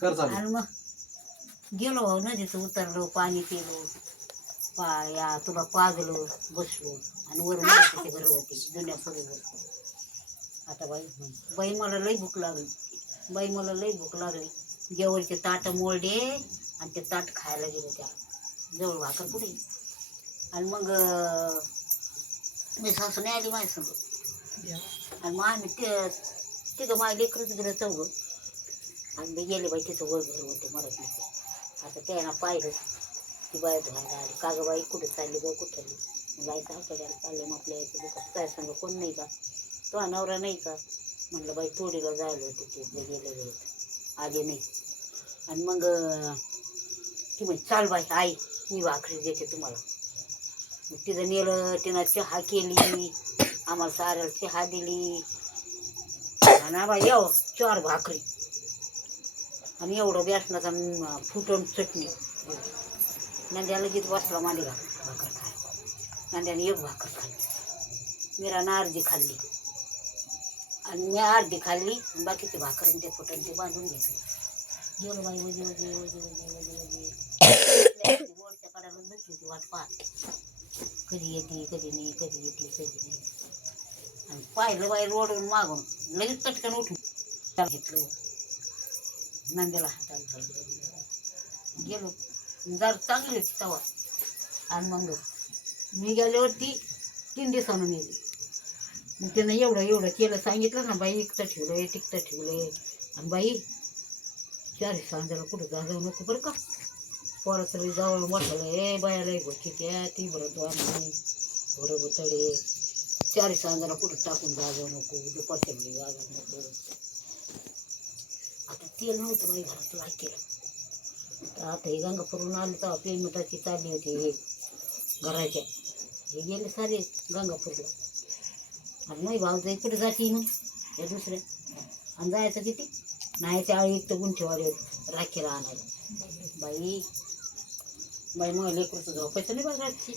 कर चालू. आणि मग गेलो भाऊ नदीचं उतरलो पाणी पिलो या तुला पाजलो बसलो आणि वर तिथे घर होते जुन्या फळीवर. आता बाई मला लई भूक लागली, बाई मला लई भूक लागली. जेवणचे ताट मोडले आणि ते ताट खायला गेले त्या जवळ भाकर कुठे. आणि मग मी सासू नाही आली माझ्यासमोर आणि मग आम्ही तिथं माझ्या लेकरच गेलं चौघं आणि मी गेले बाई तिथं वर घर होते मराठी. आता त्यानं पाहिलं ती बाई धुवायला आली. का गं बाई कुठे चालली बाई कुठं जायचं आठवड्याला चालले मग आपल्या यायचं दुखत काय सांगा कोण नाही का तो नवरा नाही का. म्हटलं बाई तोडीला जायला होते ते गेलेले आले नाही. आणि मग ती म्हणजे चाल बाई आई मी भाकरी देते तुम्हाला. मग तिथं नेलं तिनं चहा केली आम्हाला साऱ्याला चहा दिली आणि बाई येऊ 4 भाकरी आणि एवढं बेसनाचा फुटून चटणी. नंद्याला लगेच बसला मांडीला भाकर खाय. नंद्याने 1 भाकर खाल्ली, मीरानं अर्धी खाल्ली आणि मी अर्धी खाल्ली आणि बाकीची भाकर ते फुटून ते बांधून घेतलं. गेलो बाई वजे वजे वजे वजे वजे वजे रोडच्या कडाला बसली ती वाट पाहत कधी येते कधी नाही कधी येते कधी नाही. आणि पाहिलं बाई रोडवरून मागून लगेच चटकन उठून घेतलं नंद्याला हाताला धरलं गेलो. जर चांगली होती तवा. आणि मग मी गेल्यावरती 3 दिवसानं नेली. मग त्यानं एवढं केलं सांगितलं ना बाई एकटं ठेवलंय टिकटं ठेवलंय. आणि बाई 4 सांजाला कुठं जाऊ नको बरं का. पोराचं लई जावं मोठं ए बायाला गोष्टी त्या ती भरत आणि बरोबर तळे 4 सांजाला कुठं टाकून जाऊ नको दुपारच्या वेळी जाऊ नको. आता तेल नव्हतं बाई घरात लागेल. आता हे गंगापूरहून आले तेव्हा पेमेंटाची चालली होती हे घराच्या. हे गेले सारे गंगापूरला. आणि नाही भाऊ जाई कुठे जाते मग या दुसऱ्या आणि जायचं किती नाही त्या आळी तर गुंठेवाडीवर राखीला आणायला. बाई मग लेकरूचं झोपायचं नाही बघा रातची.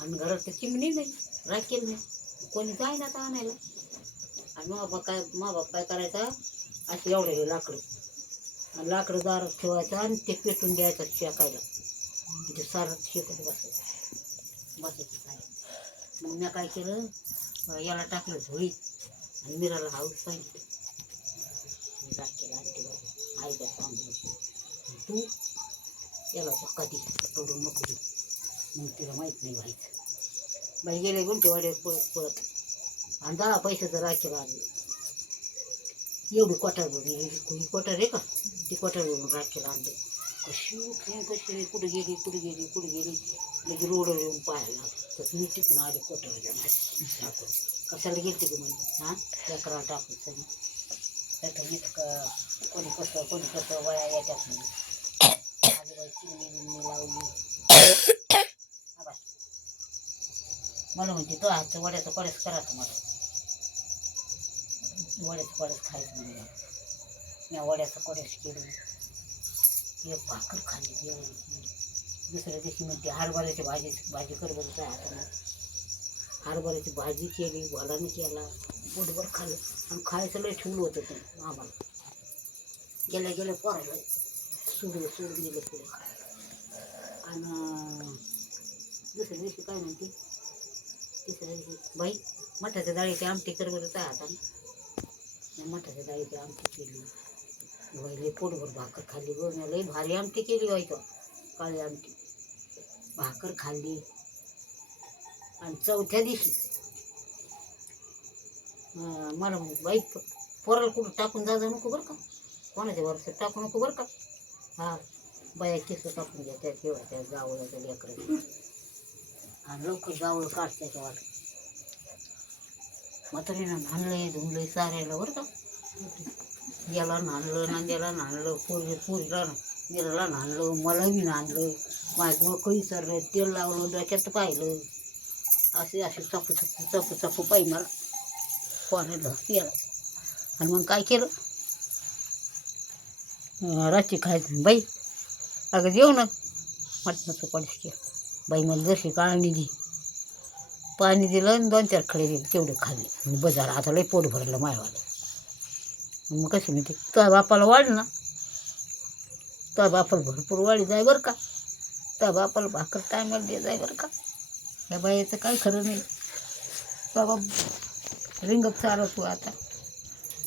आणि घरात तर चिमणी नाही राखेल नाही कोणी जाय ना तर आणायला. आणि मा बाप काय करायचा असे एवढे लाकडं आणि लाकडं दारात ठेवायचं आणि ते पेटून द्यायचं शेकायला. ते सारं शेकत बसायचं काय. मग मी काय केलं याला टाकलं झोळीत आणि मीराला हाऊस सांगितलं मी राखेला आणते बाबा आई का सांगून तू याला धक्का दे तोडून नको दे. मग तिला माहीत नाही व्हायचं. बाई गेले गुंठेवाड्यावर पळत पळत आणि 10 पैशाचं राखेला आणलं. एवढी कोटार भरून कोटार आहे का ती कोटार भरून राखेला आणलं. कशी कुठे गेली कुठे गेली कुठे गेली लगे रोडवर येऊन पाहायला लागलं. तर मी टिकून आले कोटार टाकून कशाला गेलते की म्हणे हां लेकरा टाकून सगळी त्याचं इतकं कोणी कसं वया याच्यात नाही. आजूबाई चिमणी बिमणी लावली आबा मला म्हणते तो हातचं वड्याचं कडेच करायचं मला वड्याचं कडेच खायचं म्हणजे मी वड्याचं कडेच केलं. 1 भाकर खाल्ली जेवण. दुसऱ्या दिवशी म्हणते हरभऱ्याची भाजी कर बरं काय हातानं. हरभऱ्याची भाजी केली भलाने केला पोटभर खाल्लं आणि खायचं लय ठेवलं होतं ते आम्हाला. गेल्या पोरायला सोडून दिलं पुढे खायला. आणि दुसऱ्या दिवशी काय म्हणते तिसऱ्या दिवशी बाई मठाच्या डाळीची आमटी कर बरं काय हाताने. मठाच्या डाळीची आमटी केली बाई लय पोटभर भाकर खाल्ली बरं लई भारी आमटी केली बाई तो काळी आमटी भाकर खाल्ली. आणि चौथ्या दिवशी मला म्हणत बाई पोराला कुठं टाकून जाऊ नको बरं का कोणाच्या वर्षात टाकू नको बरं का. हा बाया केस टाकून घ्या त्या ठेवायच्या जावळाच्या लेकरं आणि लवकर जावळ काढ त्याच्या वाट. म्हातारीनं नाणलंय धुणलंय सारायला बरं का. याला नाणलं नांद्याला नाणलं पुरीला मीराला नाणलं मला बी नाणलं माझं काही सरलं तेल लावलं डोक्यात पाहिलं असे चापू पाहिजे मला पोराला याला. आणि मग काय केलं रात्री खायचं बाई अगं जेव ना मटणाचं पडीस केलं बाई मला जशी काळणी दे पाणी दिलं आणि 2-4 खडे दिले तेवढे खाल्ले आणि बजार आता लई पोट भरलं मायवाले. मग कशी म्हणते तुझ्या बापाला वाढ ना त्या बापाला भरपूर वाढी जाय बरं का, त्या बापाला भाकर टायमाला दे जाय बरं का. या बायाचं काय खरं नाही. बाबा रिंगत चालत तू आता.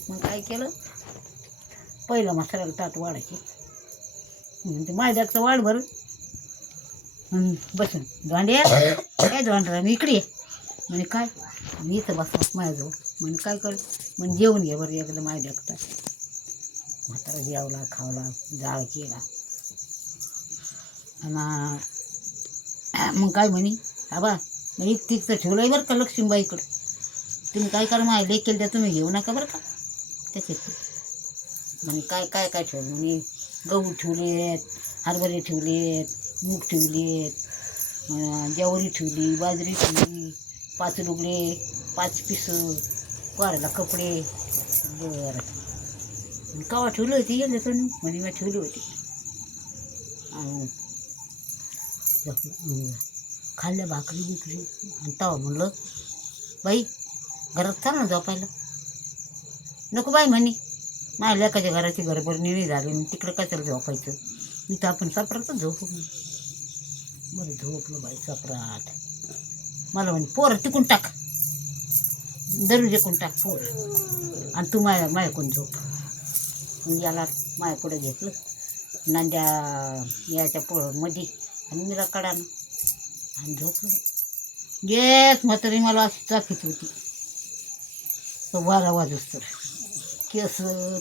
मग काय केलं, पहिलं मसाल्याला ताट वाढायची, म्हणजे मायद्याचं वाढ भर बसून दोंड्या काय दोंडरा मी इकडे ये म्हणे. काय मी इथं बसला माझ्याजवळ म्हणे. काय कर म्हणे, जेवण घे बरं एकदा मायद्याकता. म्हातारा जेवला खावला जाळ केला आणि मग काय म्हणे, आबा मग एक तिकचं ठेवलं आहे बरं का लक्ष्मीबाईकडं. तुम्ही काय करा माझ्या लेकेल द्या, तुम्ही घेऊ नका बरं का त्याच्यात. म्हणे काय काय काय ठेवलं म्हणे, गहू ठेवलेत, हरभरे ठेवलेत, मूग ठेवलेत, ज्वारी ठेवली, बाजरी ठेवली, 5 लुगडे, 5 पिसं, पोराला कपडे. बरं कवा ठेवली होती गेले तुम्ही म्हणे. मी ठेवली होती. खाल्ल्या भाकरी बिकरी आणि तवा म्हणलं, बाई घरात चाल ना झोपायला. नको बाई म्हणे, माझ्या लेकाच्या घराची घरभरणी नाही झाली, तिकडं कशाला झोपायचं, इथं आपण सापरातच झोपू. बरं झोपलं बाई सापरात. मला म्हणे पोरं तिकून टाक, दररोज एकून टाक पोरं, आणि तू माझ्याकडून झोप. याला माझ्यापुढे घेतलं नांद्या याच्या पोळमध्ये आणि मी रकाडानं आणि झोपलं. गेस म्हातारी मला अशी चाफीत होती. 12 वाजूस तर केस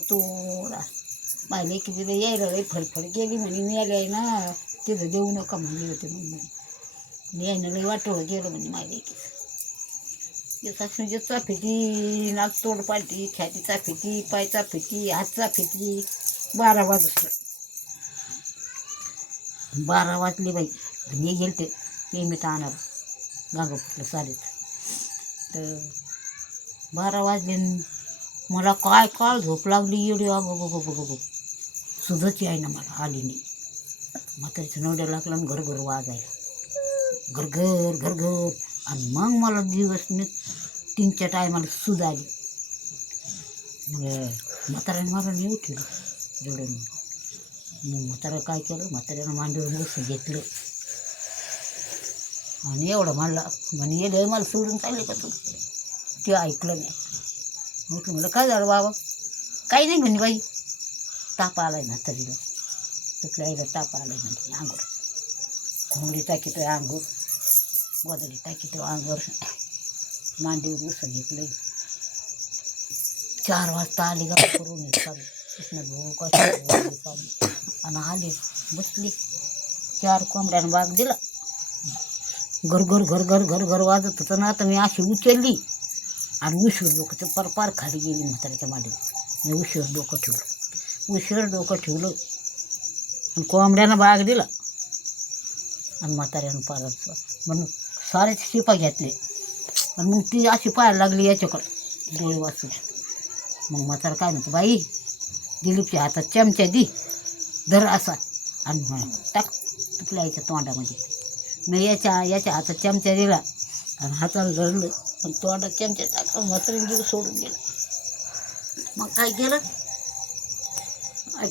तोडा माझ्या लेकी तिला यायला लई फडफड गेली म्हणे. मी आले आहे ना तिथं देऊ नका म्हणले होते म्हणून यायनं लई वाटोळं गेलं म्हणे माझ्या लेकीचं. केस अशी म्हणजे चाफीती, नाक तोड पाडती, छाती चाफीती, पाय चाफीती, हात चाफीती. 12 वाजूस तर 12 वाजले बाई. आणि हे गेले ते पेमीट आणार गांगापूरला साडीत. तर 12 वाजले. मला काय काळ झोप लागली एवढी. अगो सुधच आहे ना मला आली नाही. म्हातारीचं नवड्या लागला आणि घरघर वाजायला, घरघर घरघर. आणि मग मला दिवस 3च्या टायमाला सुध आली. मग म्हाताऱ्याने मला नाही उठलं जेवढं. मग म्हातारा काय केलं, म्हाताऱ्यानं मांडीवर बसून घेतलं आणि एवढं म्हणला म्हणे, ये मला सोडून चालले का तू. ते ऐकलं नाही. म्हटलं म्हणलं काय झालं बाबा. काही नाही म्हणे बाई, ताप आलाय म्हातारीला, तुला आईला ताप आलाय म्हणजे. अंगूर घोंगडी टाकीतो अंगूर, गोदडी टाकीतो अंगूर, मांडीवर बसून घेतलं. 4 वाजता आली गा करून आणि आले बसली. 4 कोंबड्यानं बाग दिला. घरघर घरघर घरघर वाजत होतं ना. आता मी अशी उचलली आणि उशीर डोकं पार पार खाली गेली म्हाताऱ्याच्या मांडीवर. मी उशीर डोकं ठेवलं आणि कोंबड्यानं बाग दिला आणि म्हाताऱ्यानं पाराचं म्हणून सारे शिपा घेतले. आणि मग ती अशी पाहायला लागली याच्याकडं डोळे वाचून. मग म्हातारा काय म्हणतो, बाई दिलीपच्या हातात चमचा दी धर असा आणि टाक तुपल्या याच्या तोंडामध्ये. मी याच्या हातात चमचा दिला आणि हाताला धरलं आणि तोंडात चमचा टाकला. म्हातारीने जीव सोडून गेला. मग काय केलं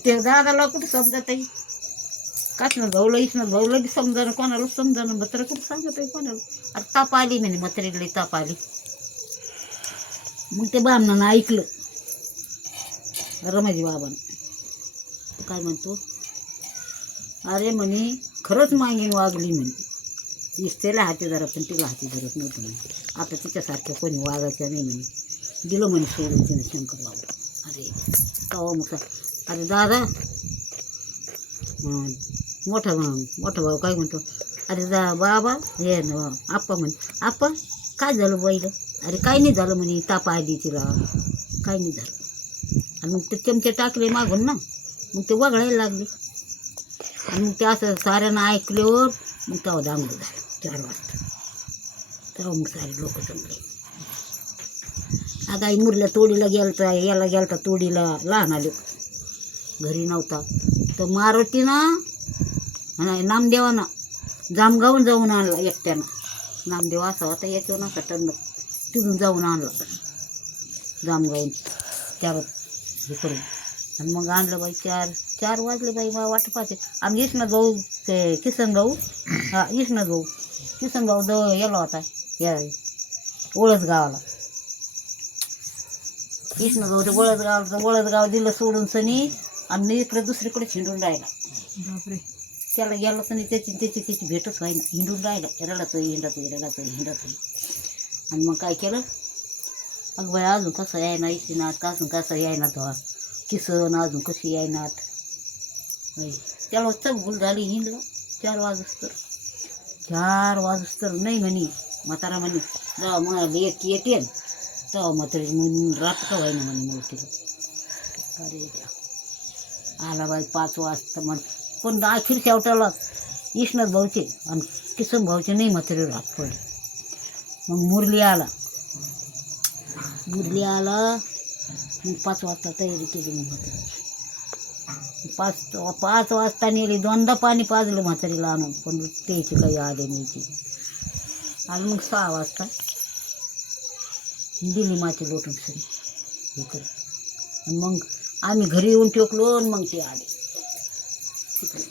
ते दादाला कुठं समजत आहे, काचनं भाऊला इसनं भाऊला बी समजानं, कोणाला समजानं. म्हातारा कुठं सांगत आहे कोणाला. अरे ताप आली म्हणे म्हातारीला, ताप आली. मग ते बामणानं ऐकलं, रमाजी बाबानं काय म्हणतो, अरे म्हणे खरंच मागीन वागली म्हणे. इस्तेला हाती धरा पण तिला हाती धरत नव्हतं म्हणे. आता तिच्यासारख्या कोणी वागायचं नाही म्हणे. दिलं म्हणे सोडून तिने शंकर बाबा. अरे कवा मग अरे दादा मोठा भाऊ काय म्हणतो, अरे बाबा हे आप्पा म्हणे, आप्पा काय झालं बाईला. अरे काय नाही झालं म्हणे, ताप आली तिला, काय नाही झालं. आणि मग ते चमचे टाकले मागून ना, मग ते वगळायला लागले. आणि मग ते असं साऱ्यांना ऐकल्यावर मग तेव्हा दांगलं झालं 4 वाजता. तेव्हा मग सारे लोक जमले. आता आई मुरल्या तोडीला गेलता, याला गेलता तोडीला, लहान आले घरी नव्हता. तर मारुतीनं नामदेवानं जामगावून जाऊन आणला एकट्यानं. नामदेव असा होता याच्यावर नका टन्न, तिथून जाऊन आणला जामगावून त्यावर हे करून. आणि मग आणलं बाई 4 4 वाजले बाई मला वाट पाहते. आम्ही इसनात भाऊ ते किसन भाऊ हा इसनात भाऊ किसन भाऊ जवळ गेला होता या ओळस गावाला. इसनात भाऊ ते ओळस गाव दिलं सोडून सनी आणि मी इकडे दुसरीकडे हिंडून राहिला. बापरे. त्याला गेला सनी त्याची भेटच व्हायना. हिंडून राहिला रडातोय आणि मग काय केलं अगं बाई अजून कसं यायना इसीनात अजून कसं यायना तो किसन अजून कशी यायनात बाई. त्याला चौगुल झाली हिंडला 4 वाजूस तर नाही म्हणे म्हातारा म्हणे जेव्हा म्हणाले एक येते तेव्हा म्हातारी म्हणून रात का व्हायना म्हणे मग तिला. अरे द्या आला बाई 5 वाजता म्हण पण अखेर शेवटाला इसनाथ भाऊचे आणि किसन भाऊचे नाही म्हातारी रात पडली. मग मुरली आला मग 5 वाजता तयारी केली. मग म्हातारी 5 वाजता नेली. 2दा पाणी पाजलं म्हातारीला आणून पण त्याचे काही आले नाही ते. आणि मग 6 वाजता दिली माती लोटून सरी हे कर. आणि मग आम्ही घरी येऊन टेकलो आणि मग ते आले तिकडे.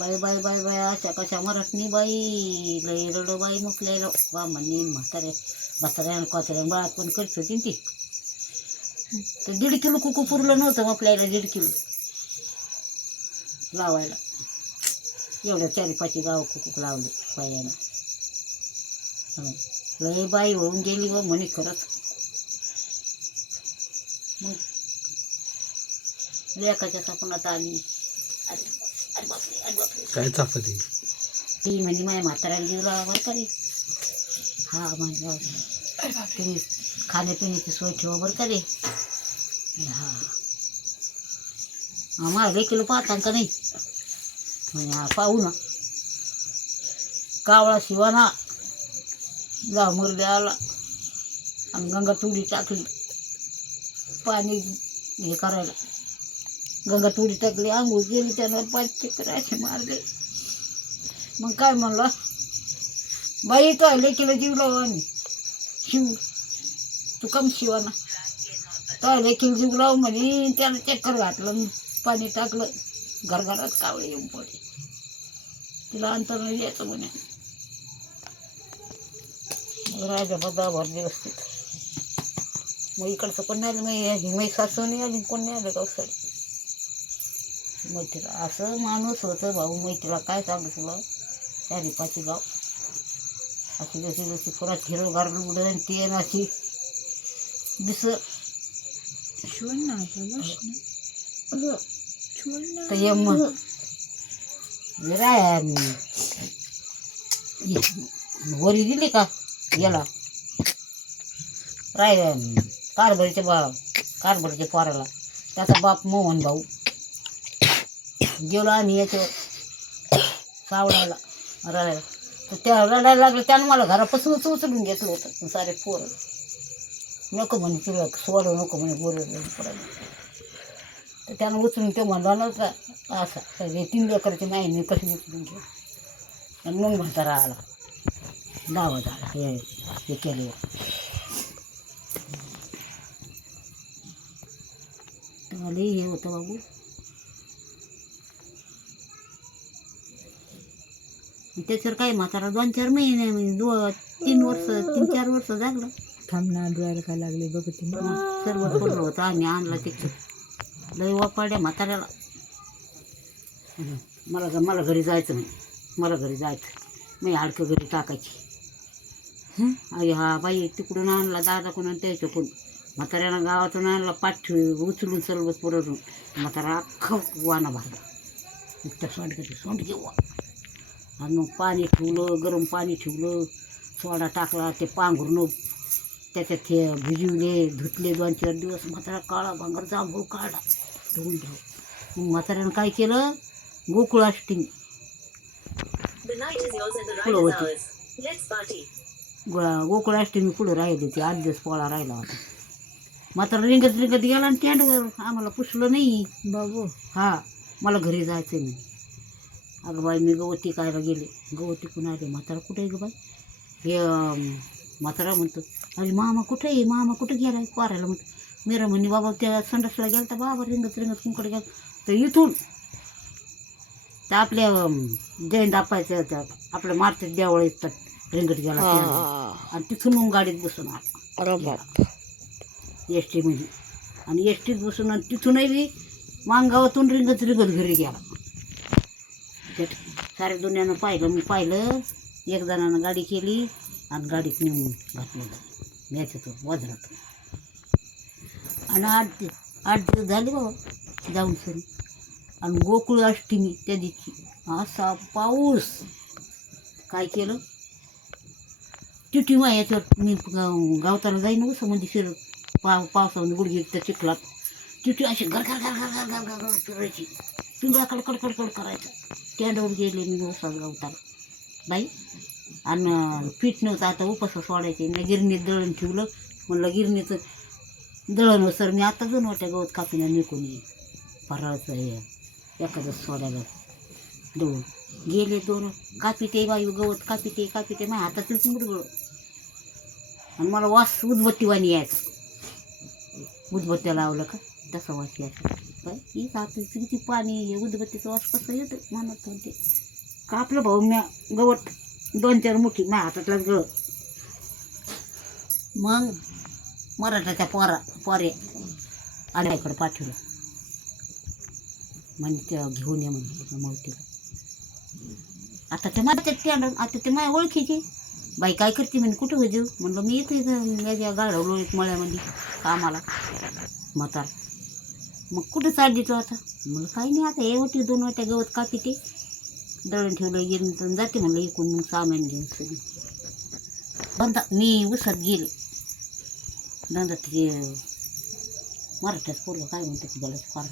बाई अशा कशा मराठनी बाई लई रडो बाई मुकलेलं बा म्हणे म्हाताऱ्यानं कोचऱ्यानं बाळात पण करत होती ती. तर 1.5 किलो कुकू पुरलं नव्हतं आपल्याला 1.5 किलो लावायला. एवढ्या 4-5 गाव कुकूक लावले बायानं. लय बाई होऊन गेली व म्हणे खरंच. मग लेकाच्या सपनात आली. अरे बापरे काय चापती ती म्हणजे माझ्या म्हाताऱ्याला जीव लावा बरं का रे. हा म्हणजे तुम्ही खाण्यापिण्याची सोय ठेवा बरं का रे. हा आम्हाला 1 किलो पाहता का नाही म्हणजे हा पाहू ना. कावळा शिवाना जा मुरली आला आणि गंगा तुडी टाकली पाणी हे करायला. गंगा तुडी टाकली आंघोळ गेली त्यानं 5 चक्कर असे मारले. मग काय म्हणलं बाई तो 1 किलो जीव लावा शिव तू कम शिवाना तो 1 किलो जीव लाव म्हणे. त्यानं चक्कर घातलं पाणी टाकलं घरघरात कावळे येऊन पडले. तिला अंतर नाही द्यायचं म्हणे. राजा बदा भरले व्यवस्थित. मग इकडचं कोण नाही आलं मग सासू नाही आली कोण नाही आलं गावसाडी. मैत्रीला असं माणूस होतं भाऊ. मैत्रीला काय सांगू तुला 4-5 गाव अशी जशी पुरात हिरो गारलं उडत आणि ते अशी दिसं तर ये मग जरा वरी दिली का याला कारभारीच्या पोराला त्याचा बाप मोहन भाऊ. गेलो आम्ही याच्यावर सावडायला रडायला. तर त्या रडायला लागलं त्यानं मला घरापासूनच उचलून घेतलं होतं सारे पोरं. नको म्हणे तुला सोडू नको म्हणे बोलत पडायला. तर त्यानं उचलून ते म्हणला ना का असा 3 लेकरची नाही मी कशी उचलून घेऊ. आणि मग म्हातारा आला दावा झाला हे केलं. मला हे होतं बाबू. त्याच्यावर काही म्हातारा 2-4 महिने म्हणजे 3-4 वर्ष जागलं. थांबणार डोळ्याला काय लागले बघते ना. सर्व पडलं होतं आम्ही आणला तिथे लई वापाड्या म्हाताऱ्याला. मला घरी जायचं नाही. मला घरी जायचं मी हाडकं घरी टाकायची. अरे हा बाई तिकडून आणला दादाकडून त्याच्याकडून म्हाताऱ्यानं गावातून आणला पाठ उचलून सर्वच पुरवून म्हातारा अख्खा वाना भरला. इतकं सोंड घेऊ. आणि मग पाणी ठेवलं गरम पाणी ठेवलं सोडा टाकला ते पांघरून त्याच्यात हे भिजवले धुतले 2-4 दिवस. म्हातारा काळा भांगर जांभूळ काढला धुवून घ्यावं. मग म्हाताऱ्यानं काय केलं गोकुळाष्टमी पुढं होती. गोकुळाष्टमी पुढं राहिली होती 8 दिवस पोळा राहिला होता. म्हातारा रिंगत गेला आणि टेंडवर आम्हाला पुसलं नाही बाबू. हा मला घरी जायचं नाही. अगं बाई मी गवती कायला गेले गवती कुणा आले. म्हातारा कुठे आहे गं बाई. हे म्हातारा म्हणतो अरे मामा कुठे आहे मामा कुठं गेला पोरायला म्हणतो मेरा म्हणे बाबा त्या संडासला गेला तर बाबा रिंगत रिंगत कुंकडे गेला तर इथून तर आपल्या जैन दापायचं तर आपल्या मारतीत देवळ येतात रिंगट गेला त्या. आणि तिथून मग गाडीत बसून आला एस टीमध्ये. आणि एस टीत बसून आणि तिथूनही बी मांगावातून रिंगत रिंगत घरी गेला. ते साऱ्या दुनियानं पाहिलं. मी पाहिलं एक जणानं गाडी केली आणि गाडीत नेऊन घातलं याच्यातून वजनातून. आणि 8 दिवस झाले बाबा जाऊन सरी. आणि गोकुळ अष्टमी त्या दिवशी असा पाऊस. काय केलं टिटी मा याच्यावर मी गावताला जाईन उसं म्हणजे शिरत पावसामध्ये गुडघे तर चिखलात टिटी अशी घर घर घर घर घर घर घर फिरायची. पिंगळा कडकड कडकड करायचं. स्टँडवर गेले मी उसात गावताला बाई. आणि पीठ नव्हतं आता उपास सोडायचे. मी गिरणीत दळण ठेवलं. म्हणलं गिरणीचं दळण सर मी आता दोन वाट्या गवत कापीला निघून ये फराळाचं हे एखादं सोडायला दळून गेले. 2 कापिते बायू गवत कापिते माझ्या हातातच मुरगळं. आणि मला वास उदबत्तीवाणी यायचा. उदबत्त्या लावलं का तसा वास यायचा. बाई ही आता किती पाणी हे उदबत्तीचा वास कसं येतं म्हणत होते. कापलं भाऊ म्या गवत 2-4 मुठी माझ्या हातातलाच गळ. मग मराठाच्या पोरे आल्याकडे पाठवलं म्हणजे त्या घेऊन या म्हणजे मावतीला. आता ते माझ्या स्टँड आता ते माझ्या ओळखीचे बाई काय करते म्हणजे कुठं हो देऊ म्हणलं मी येतो इथं माझ्या गाढवलो एक मळ्यामध्ये कामाला म्हातार. मग कुठं चालली तो आता म्हणलं काही नाही आता हे होती 2 वाट्या गवत कापी ते दळण ठेवलं गिरणीतून जाते म्हणलं इकडून मग सामान घेऊन सगळी बंदा. मी उसत गेले नंदा ते मराठ्यात पोरलं काय म्हणते तुला फार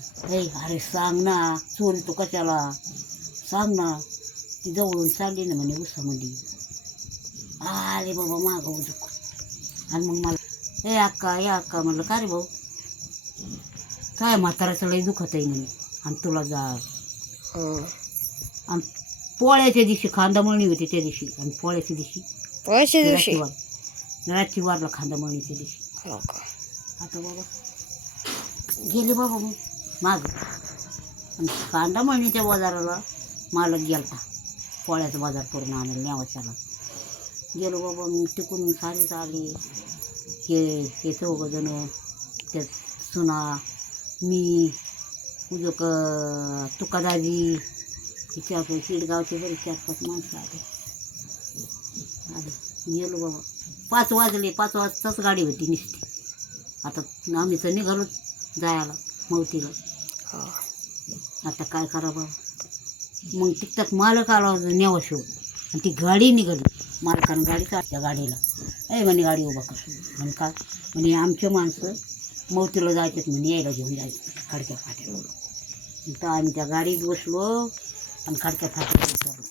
अरे सांग ना चोरी तो कशाला सांग ना. ती जवळून चालली ना म्हणे उसामध्ये. आले बाबा मागं उजूक. आणि मग मला ए अक्का म्हणलं का रे भाऊ काय म्हाताराचं लई दुखत आहे म्हणे आणि तुला जा. आणि पोळ्याच्या दिवशी खांदामळणी होती त्या दिवशी. आणि पोळ्याच्या दिवशी रात्री वारला खांदामळणीच्या दिवशी. आता बाबा गेले बाबा मग माग. आणि खांदामळणीच्या बाजाराला मालक गेलता पोळ्याचा बाजार करून आणायला नेवाच्याला गेलो बाबा. मग तिकडून सारेच आले हे 4 जण त्या सुना मी उजक तुकादाजी तिच्या शिडगावचे बरे 4-5 माणसं आले. गेलो बाबा 5 वाजले. 5 वाजताच गाडी होती निसती. आता आम्ही तर निघालो जायला मवतीला. आता काय करा बाबा. मग तिथं मालक आला नेवा शोध. आणि ती गाडी निघाली. मालकानं गाडी काढल्या गाडीला म्हणे गाडी उभा कर म्हणे का म्हणे आमचे माणसं मवतीला जायचेत म्हणे यायला घेऊन जायचं खडक्या फाट्यावर. तर आम्ही त्या गाडीत बसलो आणि खडक्या फाट्यावर उतरलो.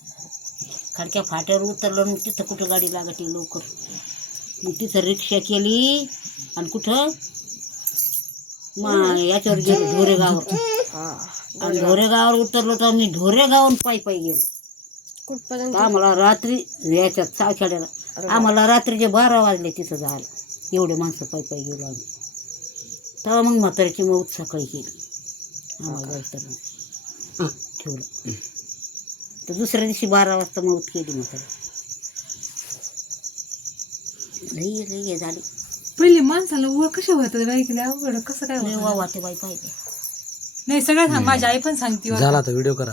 खडक्या फाट्यावर उतरलो मग तिथं कुठं गाडी लागते लवकर. मग तिथं रिक्षा केली आणि कुठं मग याच्यावर गेलो ढोरेगावर. आणि ढोरेगावर उतरलो तर आम्ही ढोरेगावून पायी गेलो. आम्हाला रात्री याच्यात सावखेड्याला आम्हाला रात्रीचे 12 वाजले तिथं जायला. एवढे माणसं पायी गेलो आम्ही. तेव्हा मग म्हाताऱ्याची मौत सकाळी केली. आम्हाला जायचं ठेवलं तर दुसऱ्या दिवशी 12 वाजता मौत केली म्हातारी. लई झाली. पहिले माणसाला व कशा होतात बाई केल्या अवघड कसं काय वाटे बाई पाहिजे नाही सगळं सांग. माझी आई पण सांगते झाला तर व्हिडिओ करा.